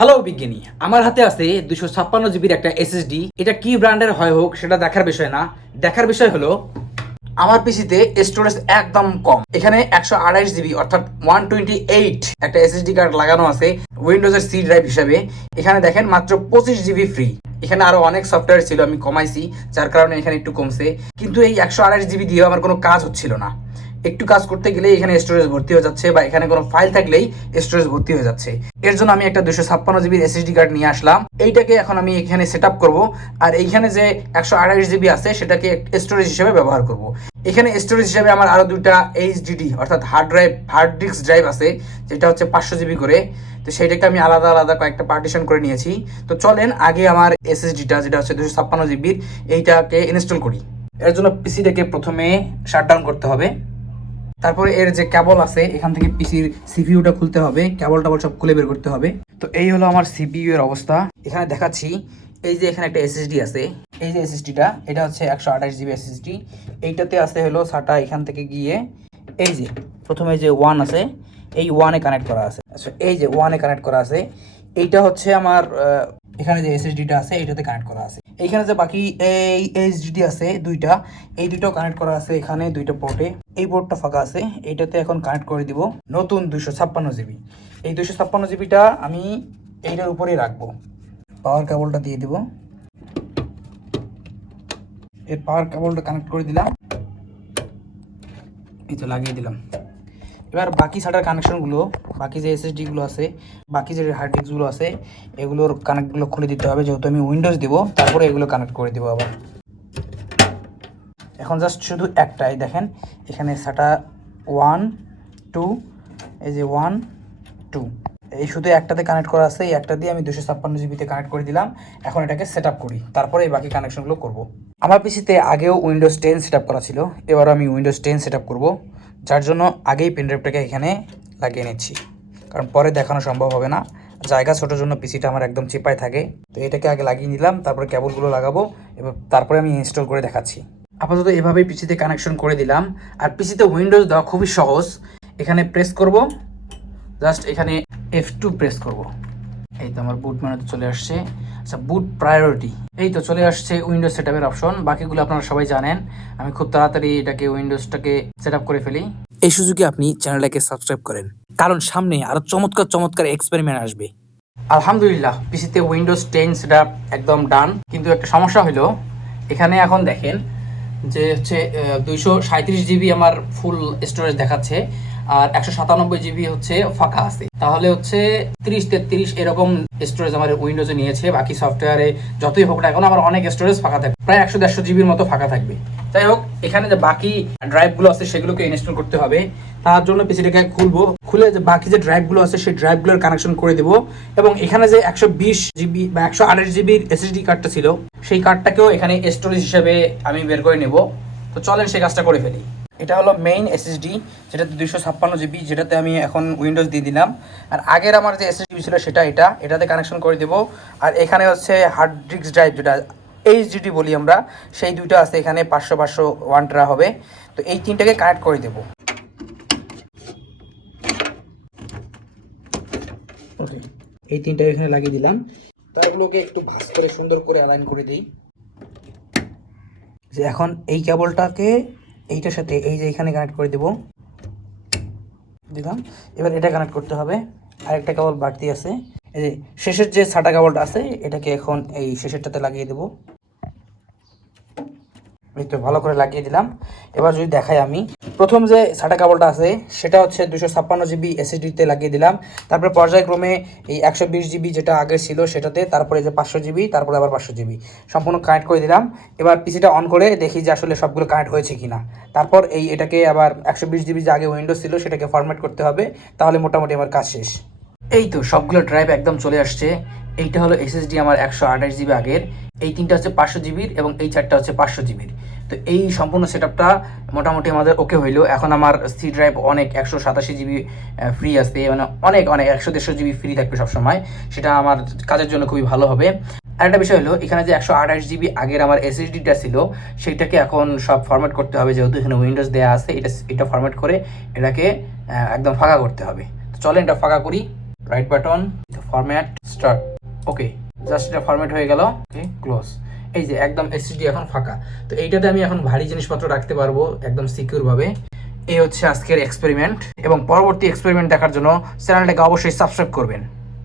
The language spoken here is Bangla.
হ্যালো বিজ্ঞানী, আমার হাতে আছে 256 জিবির একটা এসএসডি। এটা কি ব্র্যান্ডের হয় হোক সেটা দেখার বিষয় না, দেখার বিষয় হলো আমার পিসিতে স্টোরেজ একদম কম। এখানে 128 জিবি অর্থাৎ 128 একটা এসএসডি কার্ড লাগানো আছে উইন্ডোজের সি ড্রাইভ হিসাবে। এখানে দেখেন মাত্র 25 জিবি ফ্রি। এখানে আরো অনেক সফটওয়্যার ছিল, আমি কমাইছি, যার কারণে এখানে একটু কমছে। কিন্তু এই 128 জিবি দিয়ে আমার কোনো কাজ হচ্ছিল না। একটু কাজ করতে গেলে এখানে স্টোরেজ ভর্তি হয়ে যাচ্ছে, বা এখানে কোনো ফাইল থাকলেই স্টোরেজ ভর্তি হয়ে যাচ্ছে। এর জন্য আমি একটা 256 জিবির এসএসডি কার্ড নিয়ে আসলাম। এইটাকে এখন আমি এখানে সেট আপ করবো, আর এইখানে যে 128 জিবি আছে সেটাকে স্টোরেজ হিসেবে ব্যবহার করব। এখানে স্টোরেজ হিসেবে আমার আরো দুইটা এইচডিডি অর্থাৎ হার্ড ডিস্ক ড্রাইভ আছে, যেটা হচ্ছে 500 জিবি করে। তো সেইটাকে আমি আলাদা আলাদা কয়েকটা পার্টিশন করে নিয়েছি। তো চলেন আগে আমার এসএসডিটা যেটা হচ্ছে 256 জিবির এইটাকে ইনস্টল করি। এর জন্য পিসিটাকে প্রথমে শাটডাউন করতে হবে। তারপরে এর যে কেবল আছে এখান থেকে পিসির সিপিইউটা খুলতে হবে, কেবল টেবল সব খুলে বের করতে হবে। তো এই হলো আমার সিপিইউ এর অবস্থা। এখানে দেখাচ্ছি, এই যে এখানে একটা এসএসডি আছে, এই যে এসএসডিটা এটা হচ্ছে 128 জিবি এসএসডি। এইটাতে আছে হলো সাটা এখান থেকে গিয়ে এই যে প্রথমে যে 1 আছে, এই 1-এ কানেক্ট করা আছে। আচ্ছা, এই যে 1-এ কানেক্ট করা আছে, এইটা হচ্ছে আমার এখানে যে এসএসডিটা আছে এটাতে কানেক্ট করা আছে। এইখানে যে বাকি এই এইচডিডি আছে দুইটা, এই দুইটাও কানেক্ট করা আছে এখানে দুইটা পোর্টে। এই পোর্টটা ফাঁকা আছে, এইটাতে এখন কানেক্ট করে দিব নতুন 256 জিবি। এই 256 জিবিটা আমি এইটার উপরেই রাখবো। পাওয়ার কেবলটা দিয়ে দিব, এর পাওয়ার কেবলটা কানেক্ট করে দিলাম, এই তো লাগিয়ে দিলাম। এবার বাকি সাটার কানেকশনগুলো, বাকি যে এসএসডিগুলো আছে, বাকি যে হার্ড ডিস্কগুলো আছে, এগুলোর কানেক্টগুলো খুলে দিতে হবে, যেহেতু আমি উইন্ডোজ দিব। তারপরে এগুলো কানেক্ট করে দিব আবার। এখন জাস্ট শুধু একটাই দেখেন, এখানে সাটা 1 2, এই যে 1 2, এই শুধু একটাতে কানেক্ট করা আছে। এই একটা দিয়ে আমি 256 জিবিতে কানেক্ট করে দিলাম। এখন এটাকে সেট আপ করি, তারপরে এই বাকি কানেকশনগুলো করব। আমার পিসিতে আগেও উইন্ডোজ 10 সেট আপ করা ছিল, এবারও আমি উইন্ডোজ 10 সেট আপ করবো, যার জন্য আগেই পেনড্রাইভটাকে এখানে লাগিয়ে নিচ্ছি, কারণ পরে দেখানো সম্ভব হবে না। জায়গা ছোটোর জন্য পিসিটা আমার একদম চিপায় থাকে। তো এটাকে আগে লাগিয়ে নিলাম, তারপরে কেবলগুলো লাগাবো, এবার তারপরে আমি ইনস্টল করে দেখাচ্ছি। আপাতত এভাবেই পিসিতে কানেকশন করে দিলাম। আর পিসিতে উইন্ডোজ দেওয়া খুবই সহজ। এখানে প্রেস করব, জাস্ট এখানে F2 প্রেস করব। এই তো আমার বুট মেনুতে চলে আসছে। আচ্ছা, বুট প্রায়োরিটি, এই তো চলে আসছে উইন্ডোজ সেটআপের অপশন। বাকিগুলো আপনারা সবাই জানেন। আমি খুব তাড়াতাড়ি এটাকে উইন্ডোজটাকে সেট আপ করে ফেলি। এই সুযোগে আপনি চ্যানেলটাকে সাবস্ক্রাইব করেন, কারণ সামনে আরো চমৎকার চমৎকার এক্সপেরিমেন্ট আসবে। আলহামদুলিল্লাহ, পিসিতে উইন্ডোজ 10 সেটআপ একদম ডান। কিন্তু একটা সমস্যা হলো, এখানে এখন দেখেন যে হচ্ছে 237 জিবি আমার ফুল স্টোরেজ দেখাচ্ছে, আর 197 জিবি হচ্ছে ফাঁকা আছে। তাহলে হচ্ছে 30-33 এরকম স্টোরেজ আমার উইন্ডোজে নিয়েছে। বাকি সফটওয়্যারে যতই হোক না এখন আমার অনেক স্টোরেজ ফাঁকা থাকবে, প্রায় 100-150 জিবির মতো ফাঁকা থাকবে। যাই হোক, এখানে যে বাকি ড্রাইভগুলো আছে সেগুলোকে ইনস্টল করতে হবে। তার জন্য পিসিটাকে খুলবো, খুলে যে বাকি যে ড্রাইভগুলো আছে সেই ড্রাইভগুলোর কানেকশন করে দেবো। এবং এখানে যে 120 জিবি বা 128 জিবির এসএসডি কার্ডটা ছিল, সেই কার্ডটাকেও এখানে স্টোরেজ হিসেবে আমি বের করে নেব। তো চলেন সেই কাজটা করে ফেলি। এটা হলো মেইন এসএসডি, যেটাতে 256 জিবি, যেটাতে আমি এখন উইন্ডোজ দিয়ে দিলাম। আর আগের আমার যে এসএসডি ছিল সেটা এটাতে কানেকশন করে দেবো। আর এখানে হচ্ছে হার্ড ডিস্ক ড্রাইভ, যেটা এইচডিডি বলি আমরা, সেই দুইটা আছে এখানে 500 1 টেরা হবে। তো এই তিনটাকে কানেক্ট করে দেবো। ওকে, এই তিনটা এখানে লাগিয়ে দিলাম। তারগুলোকে একটু ভাঁজ করে সুন্দর করে অ্যালাইন করে দিই। যে এখন এই কেবলটাকে এইটার সাথে এই যে এখানে কানেক্ট করে দেবো, দিলাম। এবার এটা কানেক্ট করতে হবে। আরেকটা কেবল বাড়তি আছে, এই যে শেষের যে সাটা কেবলটা আছে এটাকে এখন এই শেষেরটাতে লাগিয়ে দেবো। এই তো ভালো করে লাগিয়ে দিলাম। এবার যদি দেখাই, আমি প্রথম যে সাটা কেবলটা আছে সেটা হচ্ছে 256 জিবি এসএসডিতে লাগিয়ে দিলাম। তারপরে পর্যায়ক্রমে এই 120 জিবি যেটা আগে ছিল সেটাতে, তারপরে যে 500 জিবি, তারপরে আবার 500 জিবি সম্পূর্ণ কানেক্ট করে দিলাম। এবার পিসিটা অন করে দেখি যে আসলে সবগুলো কানেক্ট হয়েছে কিনা। তারপর এটাকে আবার 120 জিবি যে আগে উইন্ডোজ ছিল সেটাকে ফরম্যাট করতে হবে, তাহলে মোটামুটি আমার কাজ শেষ। এই তো সবগুলো ড্রাইভ একদম চলে আসছে। এইটা হলো এসএসডি আমার 128 জিবি আগের, এই তিনটা হচ্ছে 500 জিবির, এবং এই চারটা হচ্ছে 500 জিবির। তো এই সম্পূর্ণ সেটআপটা মোটামুটি আমাদের ওকে হইলো। এখন আমার সি ড্রাইভ অনেক 187 জিবি ফ্রি আসবে, মানে অনেক 100-150 জিবি ফ্রি থাকবে সবসময়। সেটা আমার কাজের জন্য খুবই ভালো হবে। আরেকটা বিষয় হলো, এখানে যে 128 জিবি আগের আমার এসএসডিটা ছিল সেইটাকে এখন সব ফরম্যাট করতে হবে, যেহেতু এখানে উইন্ডোজ দেওয়া আছে। এটা ফরম্যাট করে এটাকে একদম ফাঁকা করতে হবে। তো চলেন এটা ফাঁকা করি। Right button, format, start. Okay, just এটা ফরম্যাট হয়ে গেল। Okay, close. এই যে একদম এসএসডি এখন ফাঁকা। তো এইটাতে আমি এখন ভারী জিনিসপত্র রাখতে পারবো একদম সিকিউর ভাবে। এই হচ্ছে আজকের এক্সপেরিমেন্ট, এবং পরবর্তী এক্সপেরিমেন্ট দেখার জন্য চ্যানেলটাকে অবশ্যই সাবস্ক্রাইব করবেন।